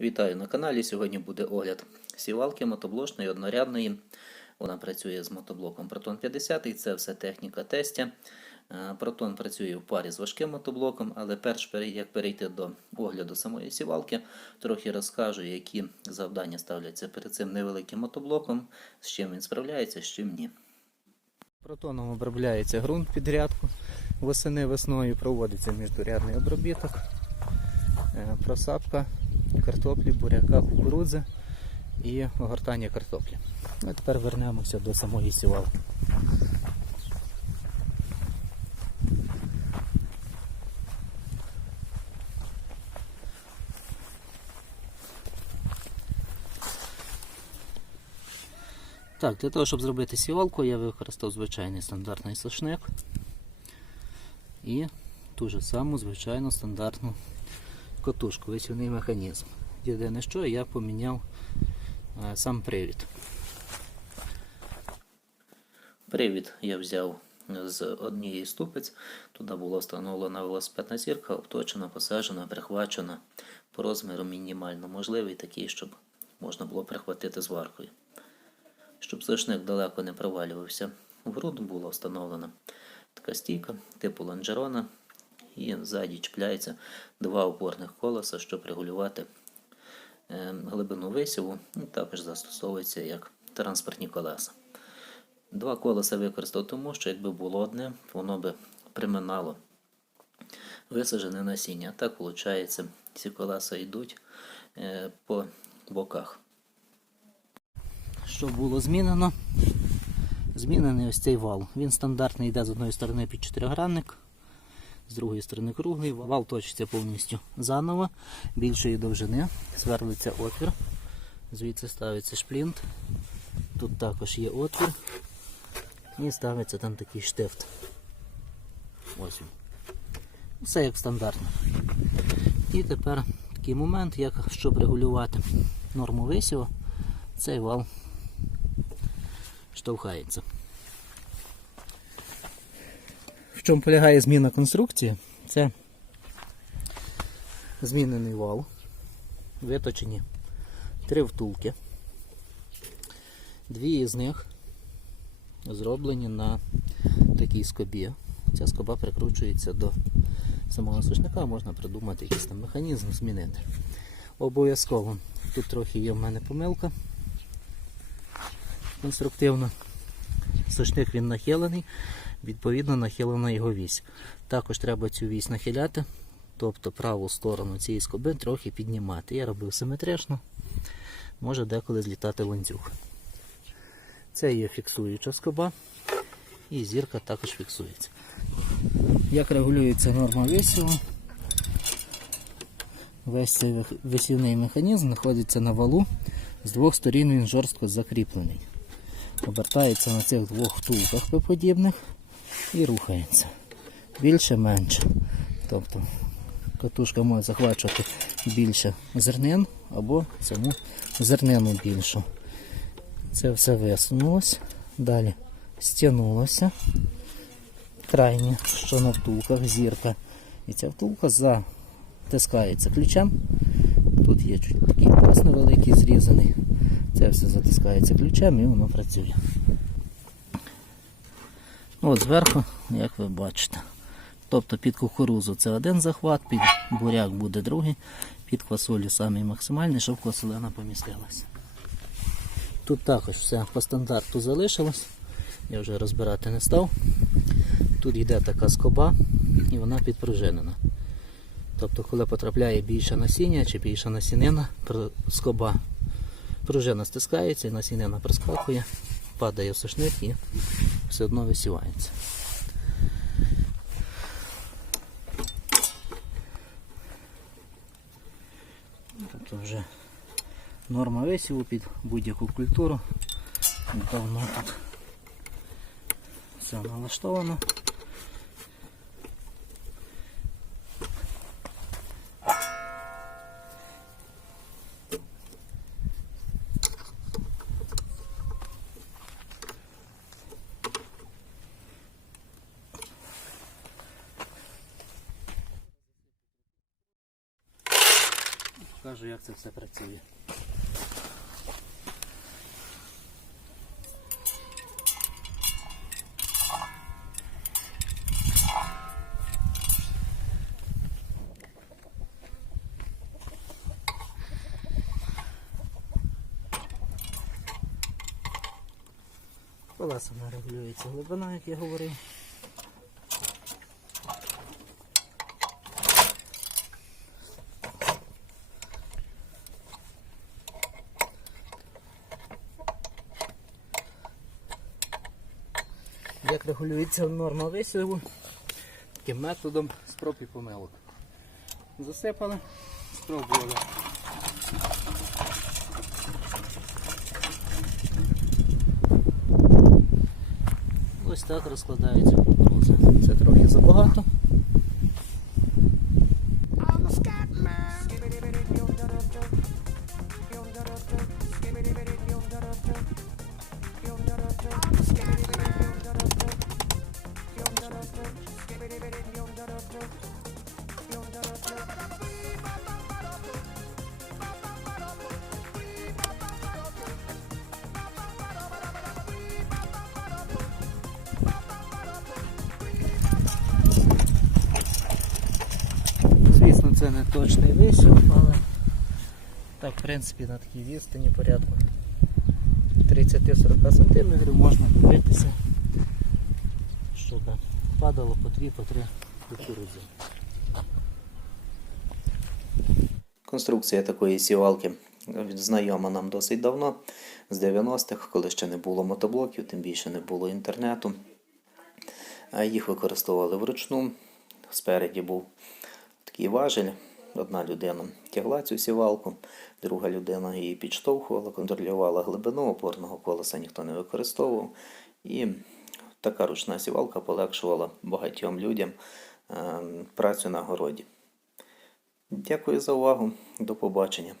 Вітаю на каналі. Сьогодні буде огляд сівалки мотоблочної однорядної. Вона працює з мотоблоком Proton 50 і це все техніка тестя. Е, Proton працює в парі з важким мотоблоком, але перш як перейти до огляду самої сівалки, трохи розкажу, які завдання ставляться перед цим невеликим мотоблоком, з чим він справляється, з чим ні. Протоном обробляється ґрунт під рядку. Восени весною проводиться міждурядний обробіток, е, просапка картоплі, буряка, кукурудзи і огортання картоплі. Ну, а тепер вернемося до самої сівалки. Так, для того, щоб зробити сівалку, я використав звичайний стандартний сошник і ту ж саму звичайну стандартну котушку, висівний механізм. Єдине що, я поміняв е, сам привід. Привід я взяв з однієї ступиць. Туди була встановлена велосипедна зірка, обточена, посаджена, прихвачена по розміру мінімально можливий, такий, щоб можна було прихватити зваркою. Щоб сошник далеко не провалювався в ґрунт, була встановлена така стійка типу лонжерона, і ззаді чіпляється два опорних колеса, щоб регулювати е, глибину висіву, і також застосовується як транспортні колеса. Два колеса використав тому, що якби було одне, воно би приминало висаджене насіння. Так виходить, ці колеса йдуть е, по боках. Що було змінено? Змінений ось цей вал. Він стандартний йде з одної сторони під чотиригранник, з другої сторони круглий. Вал точиться повністю заново, більшої довжини, сверлиться отвір, звідси ставиться шплінт. Тут також є отвір. І ставиться там такий штифт. Ось він. Все як стандартно. І тепер такий момент, як щоб регулювати норму висіву, цей вал штовхається. В чому полягає зміна конструкції? Це змінений вал, виточені три втулки. Дві із них зроблені на такій скобі. Ця скоба прикручується до самого сушника, можна придумати якийсь там механізм змінити. Обов'язково. Тут трохи є в мене помилка конструктивна. Сушник він нахилений, відповідно нахилена його вісь. Також треба цю вісь нахиляти, тобто праву сторону цієї скоби трохи піднімати. Я робив симетрично, може деколи злітати ланцюг. Це є фіксуюча скоба і зірка також фіксується. Як регулюється норма висіву? Весь цей висівний механізм знаходиться на валу. З двох сторін він жорстко закріплений. Обертається на цих двох втулках подібних і рухається. Більше-менше. Тобто катушка може захвачувати більше зернин або саму зернину більшу. Це все висунулося. Далі стягнулося. Крайнє, що на втулках, зірка. І ця втулка затискається ключем. Тут є чуть такий пас невеликий зрізаний. Це все затискається ключем і воно працює. От зверху, як ви бачите. Тобто під кукурузу це один захват, під буряк буде другий, під квасолю самий максимальний, щоб квасолена помістилася. Тут також все по стандарту залишилось. Я вже розбирати не став. Тут йде така скоба і вона підпружинена. Тобто, коли потрапляє більше насіння чи більша насінина, скоба пружина стискається насінина проскакує, падає в сушник і все одно висівається. Тобто вже норма висіву під будь-яку культуру. Давно тут все налаштовано. Покажу, як це все працює. Колесами регулюється глибина, як я говорив. Як регулюється норма висіву? Таким методом спроб і помилок. Засипали, спробували. Ось так розкладається кукуруза. Це трохи забагато. Це не точний висів, але так, в принципі, на такій відстані порядку 30-40 см можна добитися, щоб падало по 2 по 3 кукурудзи. Конструкція такої сівалки знайома нам досить давно, з 90-х, коли ще не було мотоблоків, тим більше не було інтернету. Їх використовували вручну. Спереді був такий важель. Одна людина тягла цю сівалку, друга людина її підштовхувала, контролювала глибину, опорного колеса ніхто не використовував. І така ручна сівалка полегшувала багатьом людям е, працю на городі. Дякую за увагу. До побачення.